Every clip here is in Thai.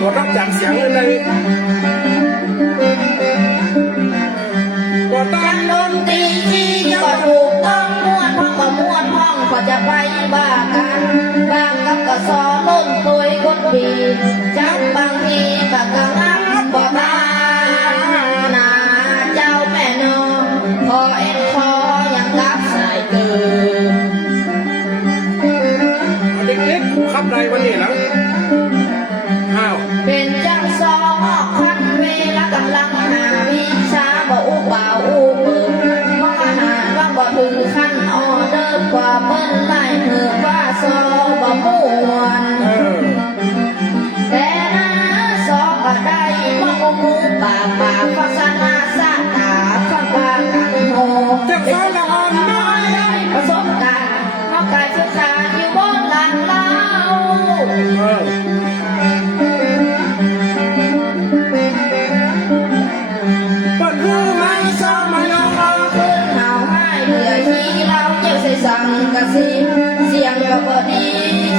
ตัวต้องจับเสียงเลยตัวตั้งดนตรีที่ก็ถูกต้องม้วนห้องก็ม้วนห้องก็จะไปบ้ากันบางกับก็ซอล้นตัวคนดีจับบางทีก็กระงับบ่ตาหน้าเจ้าแม่นอพอเอ็นคอยังกับสายเกินเด็กๆขับได้วันนี้แล้วอ้าวเป็นจังซอคันเวลากำลังหาวิชาบ่อุบาอุเบิกเพราะอาหารว่าบ่ถึงขั้นออเดอร์กว่าเบิ้ลไล่เหือว่าซอบ่ม่วนแต่นะซอก็ได้ว่างูปากฟังสนาสาตาฟังว่ากันโหประสบการณ์นอกกายศึกษาอยู่บนหลังเล่าสังกะสีเสียงก็บ่ดี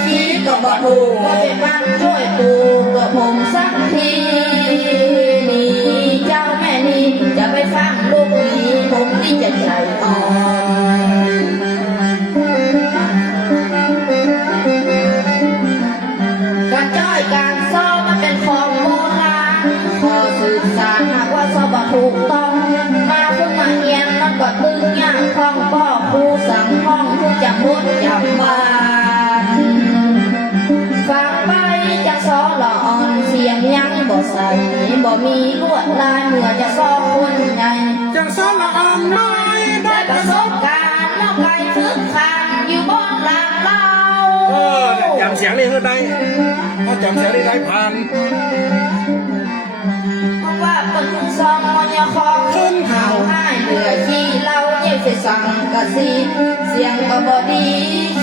ขี้ก็บ่ถูกก็เป็นบ้านช่วยปูก็ผมสักทีนี่เจ้าแม่นี่จะไปฟังลูกนี้ผมนี่จะใจอ่อนการจ้อยการซ้อมมันเป็นของโบราณขอสื่อสารหากว่าซ้อมบ่ถูกต้องมาเพิ่งมาเรียนมันก็ตึงยากคล่องพ่อครูสั่งห้องผู้จับพุทธจับบ้านฟังไปจะซ้อละอ่อนเสียงยังบ่ใส่บ่มีลวดลายเมื่อจะซ้อคนใหญ่จะซ้อละอ่อนน้อยได้ประสบการณ์แล้วไกลทึกคันอยู่บนหลังเล่าจำเสียงนี่คือได้ถ้าจำเสียงนี่ได้ผ่านเพราะว่าเป็นซองมันยคอขึ้นข่าวให้เหลือที่เราเยี่ยมสั่งกะสีเสียงก็บ่ดี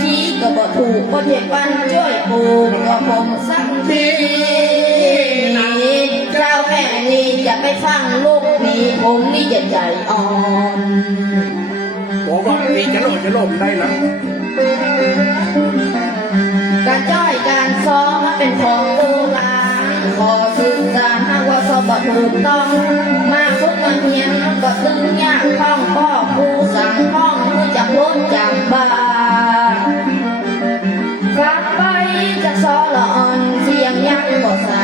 ขี้ก็บ่ถูกก็เจ็บปันช่วยปูก็ผมสักทีเจ้าแม่นี่จะไปฟังลูกนี่ผมนี่จะใจอ่อนบอกว่านี่จะโลภได้นะการจ้อยการซ้อมมันเป็นของโบราณขอสื่อสารหากว่าซ้อมบ่ถูกต้องมาคุกมาเฮียนมันก็ตึงยากท่องพ่อครูสั่งห้องผู้จับรถจับบ้านกลับไปจะซ้อละอ่อนเสียงยังบ่ใส่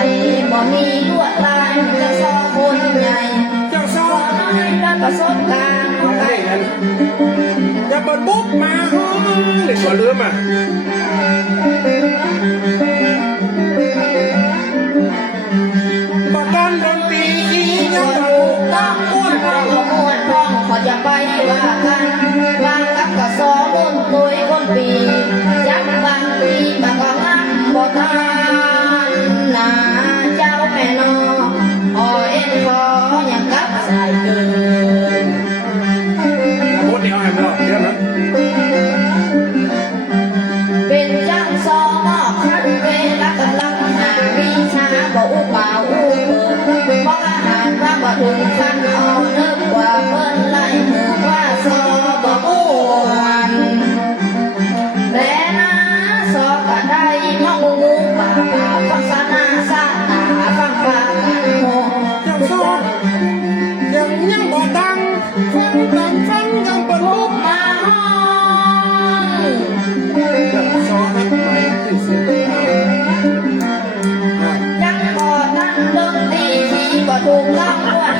บ่มีลวดลายมันจะซ้อคนใหญ่จะซ้อน้อยได้ประสบการณ์ไปจะเปิดบุ๊กมาหรือตัวเรือมาบตันดนตรียังถูกต้องม้วนห้องขอจะไปว่ากันบางกับก็ซ้อล้นตัวคนปีจับบางทีบางก็งับบ่ทานหน้าเจ้าแม่นอพอเอ็นคอยังกับสายเกินโคตรเดียวแฮมหรอกเดี๋ยวนะเป็นจังซ้อมอคันเวลากำลังหาวิชาบ่อุบาอุเบิกเพราะอาหารว่าบ่ถึงขั้นอ่อนเริ่มกว่าเปิ้นไล่เหือว่าซอบ่ม่วนแต่นะซอก็ได้มองงูป่าฟังสนาสาตาฟังปากกันโหยังซอยังบ่ดังฟังยังเปิดบุ๊กมาห้องยังซอให้ไปถึงเสียงยังบ่ทันดนตรีที่บ่ถูกต้องด้วย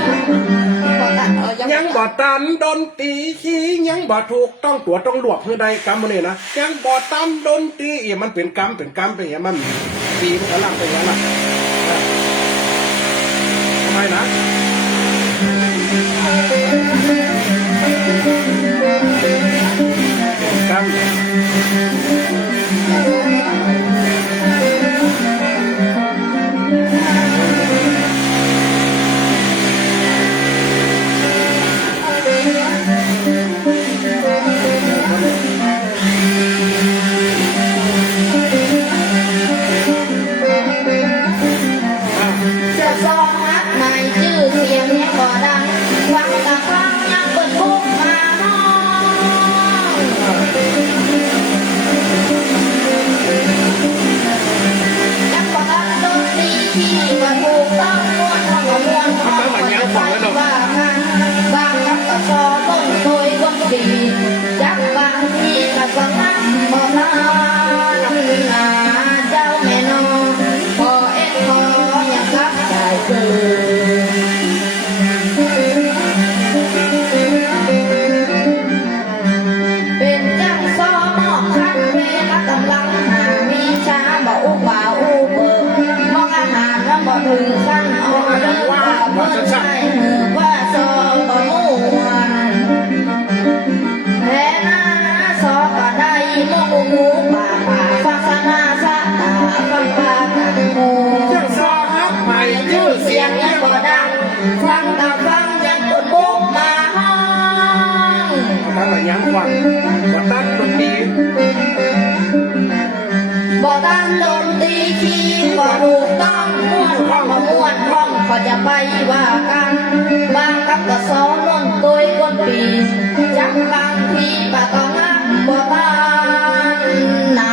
ยังบ่ตันดนตรีขี้ยังบ่ถูกต้องตัวต้องหลวกเพื่อใดกรรมมันนี่นะยังบ่ตันดนตรีมันเป็นกรรมเป็นอย่างมันดีมันกำลังเป็นอย่างนั้นทำไมนะกรรมเสียงยังบ่ดังฟังกับฟังยังเปิดบุ๊กมาห้อง ถึงขั้นอ่อนเลิกว่าเมื่อใช่หือว่าซอบ่ม่วนแพ้หน้าซอก็ได้มองหูป่าฟังสนาสะตาฟังปากันหู เจ้าซอฮักใหม่ชื่อเสี เสี ย ย ง ง ยั ยัง ง บ่ บ่ ดั ดั ง งฟังกับฟังยังกดบุกมาห้อง ทำอะไรยังฟังบ่ตัดดนตรี บ่ตันดนตรีขี้บ่ถูกต้องม่วนห้องมาม่วนห้องก็จะไปว่ากันบางกับก็สอนล้นตุยก้นปีจักบางทีปะก็งักบ่ตันหนา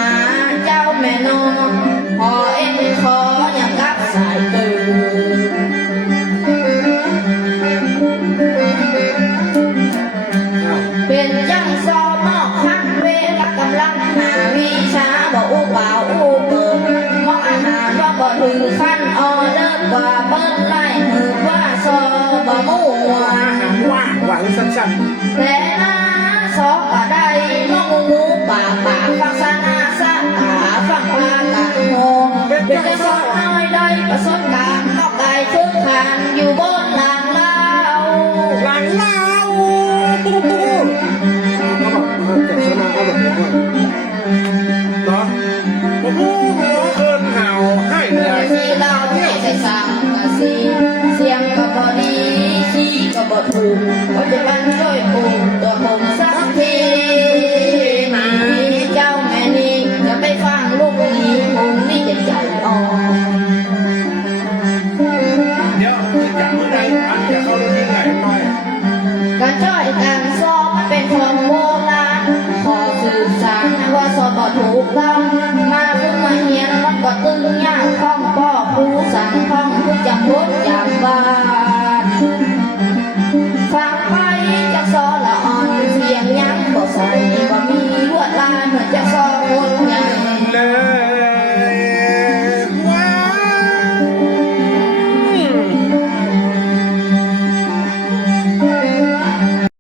เจ้าแม่นอพอเอ็นคอยังกับสายตื่น เป็นยังสอบนอกคันเวลากำลังหาวิชาบ่อู้เปล่าอู้เปิดมองอาหารว่าบ่ถึงขั้นออเดอร์ว่าเบิ้ลไล่หือว่าซอบ่มั่ว อาหารว่างหวังสั้น แต่นาซอก็ได้มองงูป่าฟังสนาสะตาฟังปลากะโงเป็นจะสอนน้อยได้ประสบการณ์นอกกายคึกคันอยู่บนหลังเล่า ๆหลังเล่าเขาบอกจัดสนาเขาแบบนี้ว่าเนาะโอ้โหร้องเอินเห่าให้เหนื่อย ที่เราไม่ใส่สังกะสีเสียงก็บ่ดีขี้ก็บ่ถูกปัจจุบันช่วยปลูกตัวผมสักทีเจ้าแม่นี่จะไปฟังลูกนี้ผมนี่จะใจอ่อน เดี๋ยวจับมือได้อันจะเข้าเรื่องนี้ไงหน่อย การจ้อยการซ้อมมันเป็นของโบราณขอสื่อสารว่าสอบบ่ถูกต้องมาเพิ่งมาเฮียนมันก็ตึงยากข้องพ่อครูสั่งข้องทุกจำบทจำบาทฟังไปจากซอละอ่อนเสียงยังบ่ใส่บ่มี